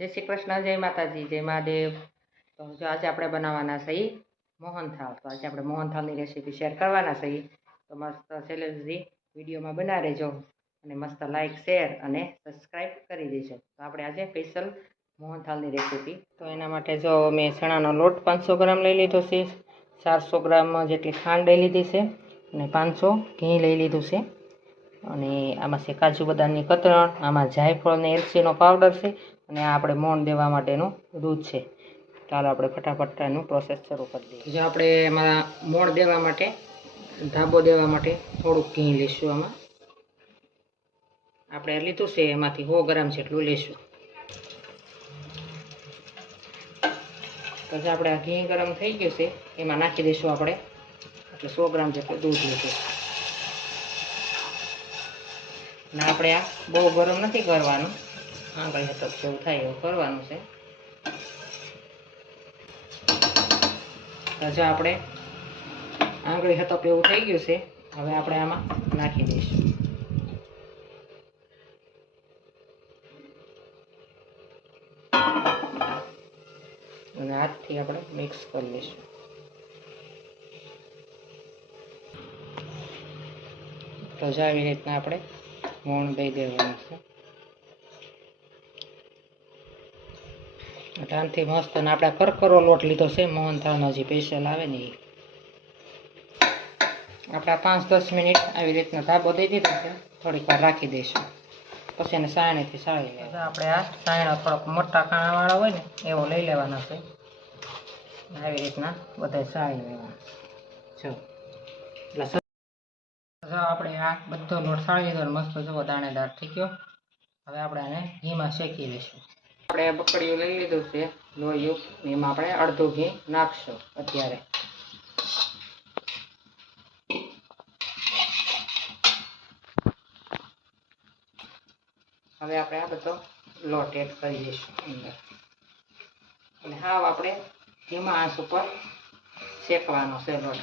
जय श्री कृष्ण, जय माताजी, जय महादेव। तो जो आज આપણે બનાવવાના છે મોહનથાળ। તો આજે આપણે મોહનથાળની રેસીપી શેર કરવાના છે। તો મસ્ત છેલ્લે સુધી વિડીયોમાં બના રહેજો અને મસ્ત લાઈક શેર અને સબસ્ક્રાઈબ કરી દેજો। તો આપણે આજે સ્પેશિયલ મોહનથાળની રેસીપી। તો એના માટે જો મેં ચણાનો લોટ 500 ગ્રામ લઈ લીધો છે, 400 ગ્રામ જેટલી ખાંડ લઈ લીધી છે અને 500 ઘી લઈ લીધું છે। અને આમાં છે કાજુ બદામની કતરણ, આમાં જાયફળ અને એલચીનો પાવડર છે અને આ આપણે મોણ દેવા માટેનું દૂધ છે। ચાલો આપણે ફટાફટ એનું પ્રોસેસ શરૂ કરી દઈએ। જો આપણે એમાં મોણ દેવા માટે, ધાબો દેવા માટે થોડુંક ઘી લઈશું। આમાં આપણે લીધું છે એમાંથી 100 ગ્રામ જેટલું લઈશું। પછી આપણે આ ઘી ગરમ થઈ ગયું છે એમાં નાખી દઈશું આપણે એટલે 100 ગ્રામ જેટલું દૂધ લીધું। ને આપણે આ બહુ ગરમ નથી કરવાનું, આંગળી હતપ જેવું થાય એવું કરવાનું છે। જો આપણે આંગળી હતપ એવું થઈ ગયું છે, હવે આપણે આમાં નાખી દઈશું અને હાથથી આપણે મિક્સ કરી લઈશું। તો જો આવી રીતના આપણે મોણ દઈ દેવાનું છે એટલે આનાથી મસ્ત। અને આપણે કરકરો લોટ લીધો છે મોહનથાળનો, જે સ્પેશિયલ આવે ને એ આપણે 5-10 મિનિટ આવી રીતના ધાબો દઈ દીધો છે, થોડીક વાર રાખી દઈશું, પછી એને સાયણીથી સાળી લેવા। આપણે આ સાયણા થોડોક મોટા કાણાવાળા હોય ને એવો લઈ લેવાના છે, આવી રીતના બધા સાળી લેવાના। જો એટલે આપણે આ બધો લોટ સાળી લીધો અને મસ્ત જવો દાણેદાર થઈ ગયો। હવે આપણે આને ઘીમાં શેકી લઈશું। આપણે બકડીયું લઈ લીધું છે લોહીયું, એમાં આપણે અડધું ઘી નાખશું અત્યારે। હવે આપણે આ બધો લોટ એડ કરી દઈશું અંદર અને હાવ આપણે ધીમા આંચ ઉપર શેકવાનો છે લોટ।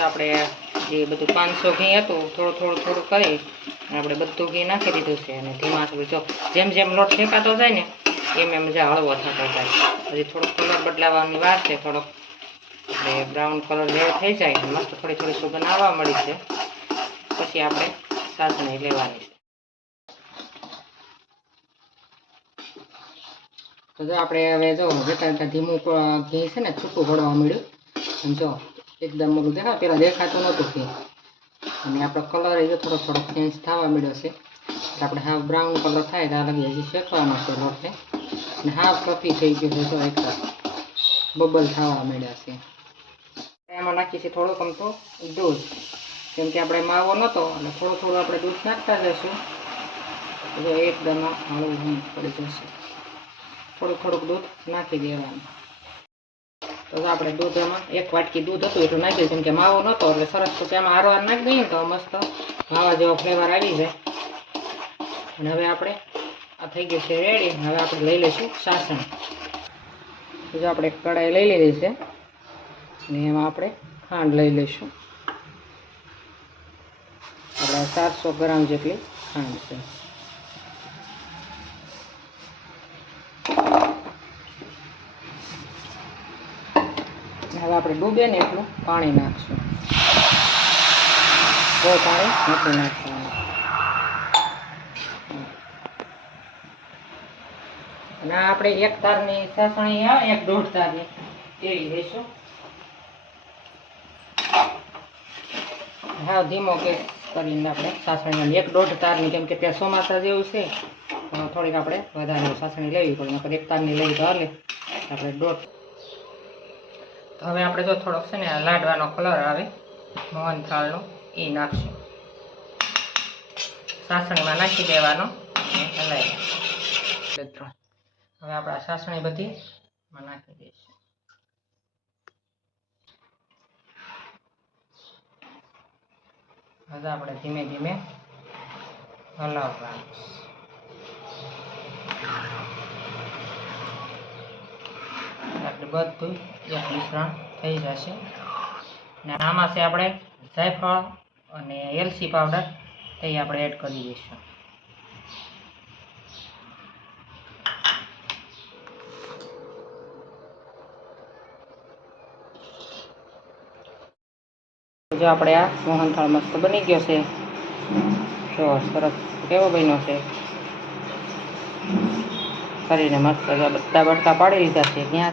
આપણે જે બધું 500 ઘી હતું થોડું કરી આપણે બધું ઘી નાખી દીધું છે અને ધીમા આંચ. જો જેમ જેમ લોટ શેકાતો જાય ને એમ એમ મજા હળવો થતો જાય। હજી થોડોક કલર બદલાવાની વાર છે, થોડોક આપણે બ્રાઉન કલર જેવો થઈ જાય, મસ્ત થોડી સુગંધ આવવા મળી છે, પછી આપણે ચાસણી લેવાની છે। તો જો આપણે હવે જો જતા ધીમું ઘી છે ને છૂટું પડવા મળ્યું, જો એકદમ મોટું દેખાય, પેલા દેખાતું નહોતું ઘી, અને આપણો કલર એ થોડોક ચેન્જ થવા મળ્યો છે। આપણે હાફ બ્રાઉન કલર થાય ત્યાં લગી હજી શેકવાનો છે લોટને, અને હાફ કફી થઈ ગયું છે, જો એકદમ બબલ થવા મળ્યા છે। એમાં નાખીએ છીએ થોડુંક અમથું દૂધ, કેમ કે આપણે માવો નહોતો એટલે થોડું આપણે દૂધ નાખતા જઈશું, જો એકદમ હળવું પડી જશે। થોડુંક દૂધ નાખી દેવાનું। તો આપણે દૂધ એમાં 1 વાટકી દૂધ હતું એટલું નાખી, કેમ કે માવો નહોતો એટલે સરસ પછી આમાં હારવાર નાખી દઈએ તો મસ્ત માવા જેવો ફ્લેવર આવી જાય। અને હવે આપણે આ થઈ ગયું છે રેડી। હવે આપણે લઈ લઈશું સાસણ। જો આપણે એક કઢાઈ લઈ લીધી છે અને એમાં આપણે ખાંડ લઈ લઈશું। આપણે 400 ગ્રામ જેટલી ખાંડ છે। હવે આપણે ડૂબે ને એટલું પાણી નાખશું, બહુ પાણી નથી નાખવાનું। અને આપણે 1 તારની સાસણી આવે, 1-1.5 તારની એવી લઈશું। હા, ધીમો ગેસ કરીને આપણે સાસણી 1-1.5 તારની, કેમ કે ત્યાં ચોમાસા જેવું છે થોડીક આપણે વધારે સાસણી લેવી પડે, નકર 1 તારની લેવી તો હાલે, આપણે 1.5। તો હવે આપણે જો થોડોક છે ને લાડવાનો કલર આવે મોહનથાળનો એ નાખશું, સાસણીમાં નાખી દેવાનો અને હલાવી। હવે આપણે આ સાસણી બધી નાખી દઈશું। હવે આપણે ધીમે ધીમે હલાવવાનું, એટલે બધું એક મિશ્રણ થઈ જશે। અને આમાં છે આપણે જાયફળ અને એલચી પાવડર તે આપણે એડ કરી દઈશું. જો આપણે આ મોહનથાળ મસ્ત બની ગયો છે. જો સરસ કેવો બન્યો છે. કરીને મસ્ત બધા બટકા પાડી લીધા છે. ત્યાં